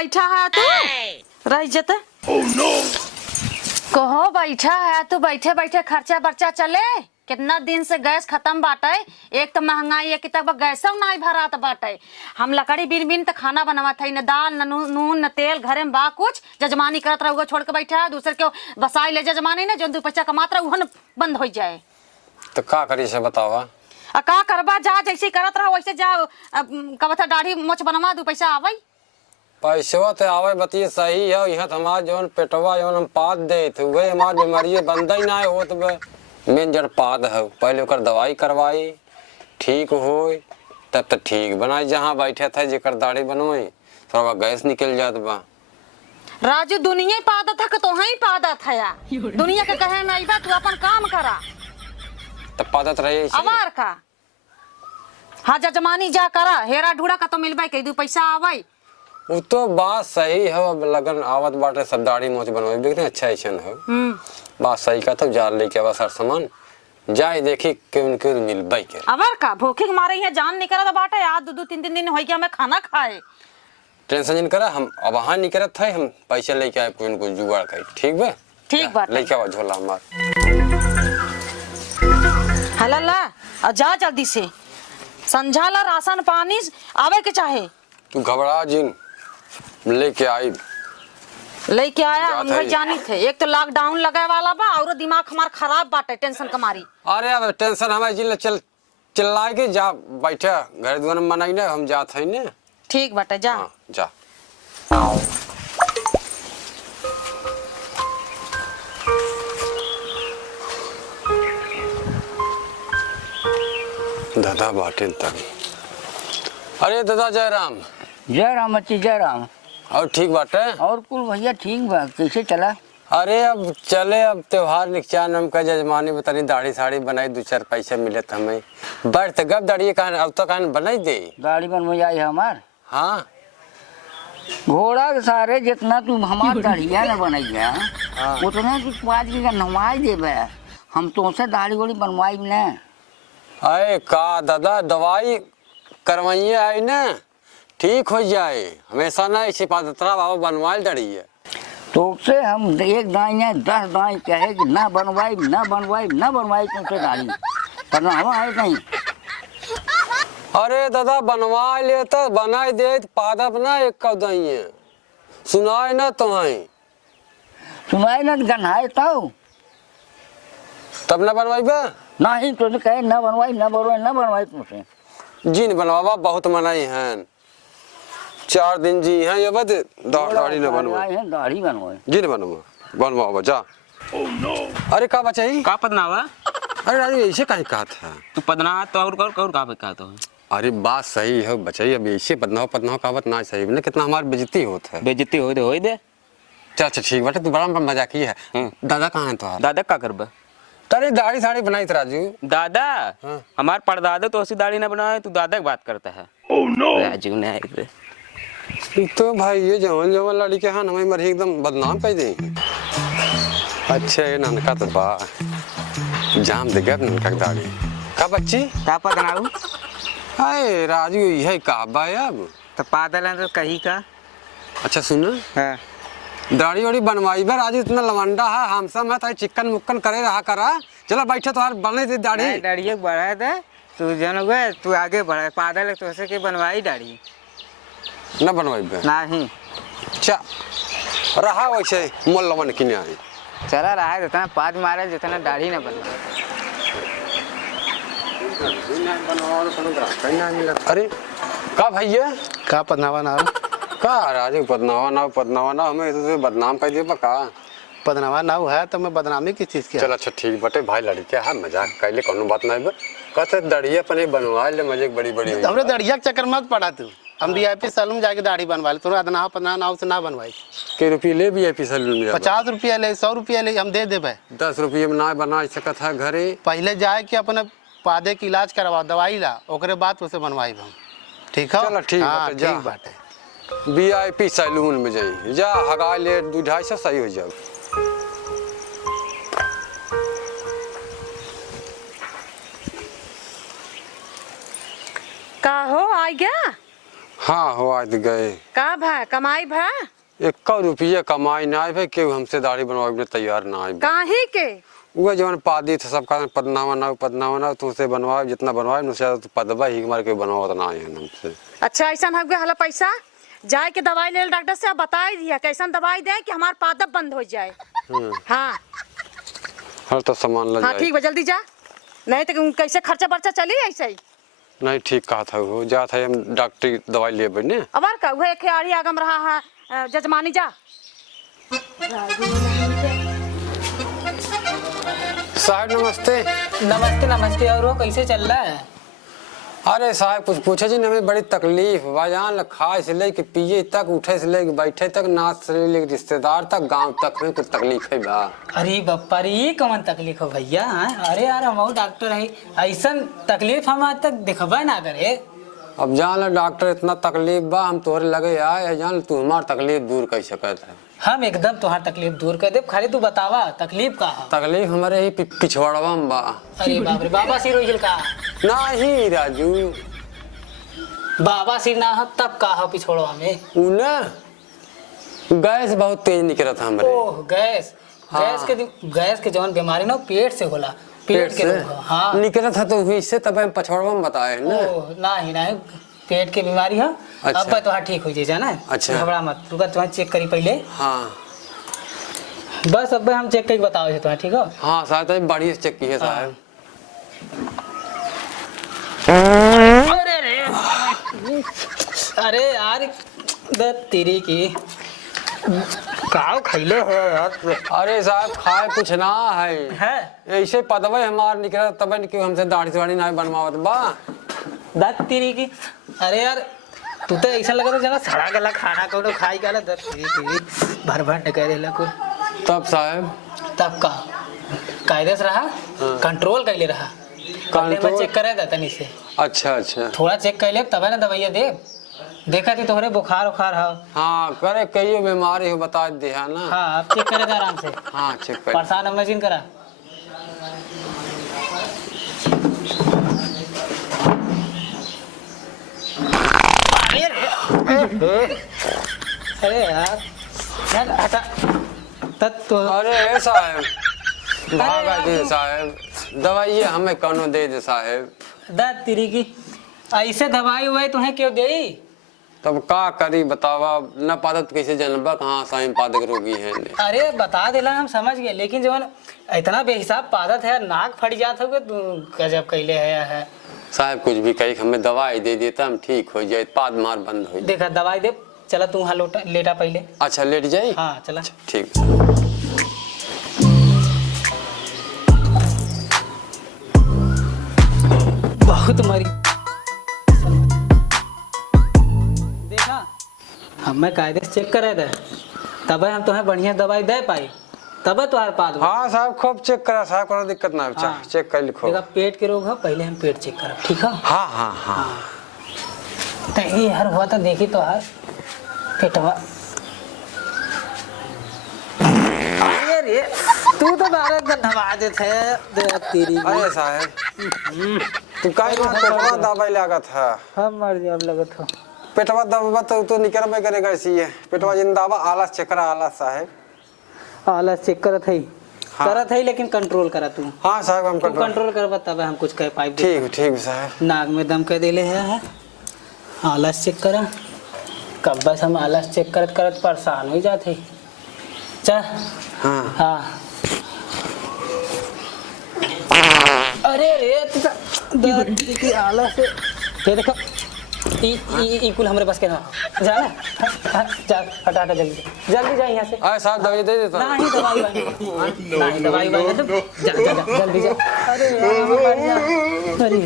बैठा है तू रह जते कहो बैठा है तू बैठे बैठे खर्चा बर्चा चले। कितना दिन से गैस खत्म बाटे। एक तो महंगाई है कि तब गैस नहीं भरात बाटे। हम लकड़ी बिन बिन तो खाना बनवात है न दाल न नून न तेल घरे में बा कुछ जजमानी करत रहो छोड़ के बैठा है दूसरे के बसाई ले जजमानी ने जो दू पैसा कमात रहा उहन बंद हो जाए तो का करी से बतावा। का करबा जा जैसे करत रहो वैसे जा कबथा दाढ़ी मोछ बनवा दू पैसा आवे पैसवा तो आवे बतिए सही है यहाँ हमार जवन पेटवा जवन हम पाद देत वही हमार बीमारी बंद ही ना होत बे मेन जड़ पाद है पहले ओकर दवाई करवाई ठीक हो तब तो ठीक बनाई जहाँ बैठे थे जेकर दाढ़ी बनवाई थोड़ा गैस निकल जात बा। राजू दुनिया पादत है कि तो ही पादत है या दुनिया के कहे में आइबा तू अपन काम करा तब पादत रहे अवार का हाँ जजमानी जा करा हेरा ढूढ़ा का तो मिलबा के दू पैसा आवे वो तो बात सही है। अब लगन आवत बाटे सब दाढ़ी मोछ बनवाई देखते अच्छा ऐसा है बात सही का तब जा लेके बस हर सामान जाए देखी कि उनके मिलबई के अवर का भूखे के मारे यहाँ जान निकलत बाटे आज दो तीन दिन हो गया मैं खाना खाए टेंशन नहीं करा हम अब वहाँ निकलत थे हम पैसे लेके आए कोई कुछ जुगाड़ कर ठीक बे ठीक बात लेके आओ झोला हमार हला ला जा जल्दी से संझाला राशन पानी आवे के चाहे तू घबरा जिन लेके आई लेके आया हम भाई जानी थे। एक तो लॉकडाउन लगे वाला बा और दिमाग हमार खराब बाटे टेंशन कमारी। अरे अब टेंशन हमारे जिले चिल्लाए के जा बैठा घर दुआर में मनाई ना हम जात है ने ठीक बाटे जा हाँ, जा दादा बाटे तक अरे दादा जयराम अच्छी जय राम। और ठीक बाटे और कुल भैया ठीक बा कैसे चला। अरे अब चले अब त्योहार निकचान हम का जजमानी बतानी दाढ़ी साड़ी बनाई दो चार पैसे मिले हमें बढ़ गब दाढ़ी कहां अब तो कहां बनाई दे दाढ़ी बनवाई आई हमार हाँ घोड़ा के सारे जितना तू हमार दाढ़िया न बनैया हाँ। उतना तू 5 बीघा नवाई देबे हम तुमसे दाढ़ी गोड़ी बनवाई न। अरे का दादा दवाई करवाइए आई ना ठीक हो जाए हमेशा ना इसी पादत्रा बाबा बनवाई दाढ़ी है तो उससे हम एक दाई ने 10 दाई कहे कि ना बनवाई तुमसे दाढ़ी पर हम आए नहीं। अरे दादा बनवा लेता बनाई दे पादप ना एक कब दाइए सुनाए ना तुम्हें सुनाई न गन्हाए तब ना बनवाई बा नहीं तो कहे ना बनवाई तुमसे जिन बनवावा बहुत मनाई हैं 4 दिन जी हैं ये बद दाढ़ी न बनवाई है दाढ़ी बनवाई जिन बनवावा जा अरे का बचाई का पदनावा अरे राजू ऐसे काहे कहा था तू पदना तो और का कहा तो अरे बात सही है बचाई अब ऐसे पदनाव कावत ना सही ना कितना हमारी बेइज्जती होता है बेइज्जती हो दे चल ठीक बाटे तू बड़ा मजाकी है दादा कहाँ है तुम्हारा दादा का करबा तेरी दाढ़ी साड़ी बनाई थी राजू दादा हाँ। हमार परदादा तो ऐसी दाढ़ी ना बनाए तू दादा की बात करता है राजू ने तो भाई ये जवान लड़ी के हाँ हमें मरी एकदम बदनाम कर देंगे। अच्छा ये ननका तो बा जाम दे गया ननका दाढ़ी का बच्ची का पदनाऊ हाय राजू यही का बा अब तो पादल है तो कहीं का अच्छा सुनो हाँ। दाढ़ी वाड़ी बनवाई बा राजू इतना लवंडा है हम सब है चिकन मुक्कन करे रहा करा चलो बैठे तो बने दे दाढ़ी दाढ़ी बढ़ा दे तू जन गए तू आगे बढ़ा पादल तो ऐसे के बनवाई दाढ़ी न बनवाई बा नहीं अच्छा रहा वैसे मोल लवन किने आई चला रहा है जितना 5 मारे जितना दाढ़ी ना बनवा अरे का भैया का पदनावा ना का राजू पदनावा ना हमें तो बदनाम कर दिया का पदनावा ना है तो मैं बदनामी किस चीज की चल अच्छा ठीक बटे भाई लड़के है मजाक कैले कोनो बात नहीं बा कहते दड़िया पने बनवा ले मजे बड़ी हमरे दड़िया के चक्कर मत पड़ा तू हम वीआईपी सैलून जाके दाढ़ी बनवा ले तोरा अदना 15 नाव से ना बनवाई के रुपये ले वीआईपी सैलून में 50 रुपया ले 100 रुपया ले हम दे देबे 10 रुपये में ना बना सकत है घरे पहले जाए के अपने पादे के इलाज करवा दवाई ला ओकरे बाद उसे बनवाई हम ठीक है चलो ठीक हाँ, बाटे जा ठीक बाटे वीआईपी सैलून में जाई जा हगा ले 2-250 सही हो जाओ का हो आ गया हाँ हो आज गए का भा कमाई भा 1 रुपया कमाई ना आए भाई केहू हमसे दाढ़ी बनवाए तैयार ना आए काहे के वो जवन पादी थे सब कहते पदना वना तुमसे बनवाए जितना बनवाए उससे पदबा ही मार के बनवा ना आए हमसे। अच्छा ऐसा हो गया हला पैसा जाए के दवाई ले डॉक्टर से बता दिया कैसन दवाई दे कि हमार पादप बंद हो जाए। हाँ हर तो सामान लग हाँ जाए। ठीक बा जल्दी जा नहीं तो कैसे खर्चा बर्चा चली ऐसे ही। नहीं ठीक कहा था वो जा था हम डॉक्टर की दवाई ले बने अब का वो एक आड़ी आगम रहा है जजमानी जा। साहब नमस्ते। नमस्ते नमस्ते। और वो कैसे चल रहा है? अरे साहब कुछ पूछे जी हमें बड़ी तकलीफ बाजान खाए से लेके पिए तक उठे से लेके बैठे तक नाच से लेके रिश्तेदार तक गांव तक में कुछ तकलीफ है बा। अरे बप्पा रे ये कौन तकलीफ हो भैया? अरे यार हम डॉक्टर है ऐसा तकलीफ हम आज तक दिखबा ना करे। अब जान ला डॉक्टर इतना तकलीफ बा हम तोहरे लगे आए जान तू हमार तकलीफ दूर कर सकत है। हम एकदम तुम्हार तकलीफ दूर कर दे। खाली तू बतावा तकलीफ का है? तकलीफ हमारे ही पिछवाड़वा में बा। अरे बाप रे बाबा सिर हो का? नहीं राजू बाबा सिर ना हो तब का हो पिछोड़वा में? गैस बहुत तेज निकलत हमरे। ओह गैस। हाँ। गैस के जवन बीमारी ना पेट से होला। पेट के रोग। हाँ निकलत है तो इससे तब हम पछवाड़वा में बताए ना। ओह नहीं पेट की बीमारी है। अच्छा। अब तो ठीक हो जाए ना। अच्छा। घबरा मत रुका तुम्हें चेक करी पहले। हाँ बस अब हम चेक करके बताओ तुम्हें ठीक है। हाँ साहब बढ़िया चेक की है साहब। अरे यार तेरी की काव खैले है यार। अरे साहब खाए कुछ ना है ऐसे पदवे हमार निकल तब क्यों हमसे दाढ़ी वाड़ी ना बनवावत बा। दांत तेरी की। अरे यार तू तो ऐसा लगा था जना सड़ा गला खाना को खाई गला दांत तेरी की भर भर टका देला को। तब साहब तब का कायदे से रहा। कंट्रोल कर ले रहा। कंट्रोल चेक करे था तनी से। अच्छा अच्छा थोड़ा चेक कर ले तब ना दवाइया दे। देखा थी तोहरे बुखार उखार हो। हाँ करे कई बीमारी हो बता दे है ना। हाँ अब चेक करे आराम से। हाँ चेक कर। परेशान इमेजिन करा। अरे यार हटा तब तो। अरे साहब भागा दे साहब दवाई हमें कौनो दे दे साहब। दांत तेरी की ऐसे दवाई ववाई तुम्हें क्यों दे? तब का करी बतावा न पादत कैसे जनबा कहाँ साइम पादक रोगी है ने। अरे बता देला हम समझ गए लेकिन जवन इतना बेहिसाब पादत है नाक फट जात हो गजब कैले है। साहब कुछ भी कही हमें दवाई दे देता हम ठीक हो जाए पाद मार बंद हो जाए। देखा दवाई दे चला तू वहाँ लेटा पहले। अच्छा लेट जाए। हाँ चला ठीक। बहुत मरी। देखा हमें कायदे से चेक करे थे तब हम तुम्हें बढ़िया दवाई दे पाई तब तुम्हारे पास। हाँ साहब खूब चेक करा साहब कोनो दिक्कत ना है। हाँ। चेक कर लिखो। देखा पेट के रोग है पहले हम पेट चेक करब ठीक है। हाँ हाँ हाँ तो ये हर हुआ तो देखी तो हर पेटवा। अरे तू तो बारह धनवा देते तेरी। अरे साहब तू काहे ना पेटवा दवाई लागत है। हम मर जाए अब लगत हो। पेटवा दवा तो निकल में करेगा ऐसी है। पेटवा जिंदाबा आलस चक्रा आलस साहब। आलस चेक करत है। हाँ। करत है लेकिन कंट्रोल करा तू। हाँ साहब हम तू कंट्रोल करबा तब हम कुछ कह पाइब। ठीक ठीक साहब। नाक में दम कह देले है। आलस चेक करा कब बस हम आलस चेक करत करत परेशान हो जाते। चल हाँ हाँ। अरे रे तू आलस से ये देखो ई कुल हमरे बस के ना जा ना। जा हटा हटा जल्दी जल्दी जा यहाँ से। अरे साहब दवाई दे देता हूँ। नहीं दवाई नहीं दवाई जा जा जा जल्दी जा। अरे यार मर जा। अरे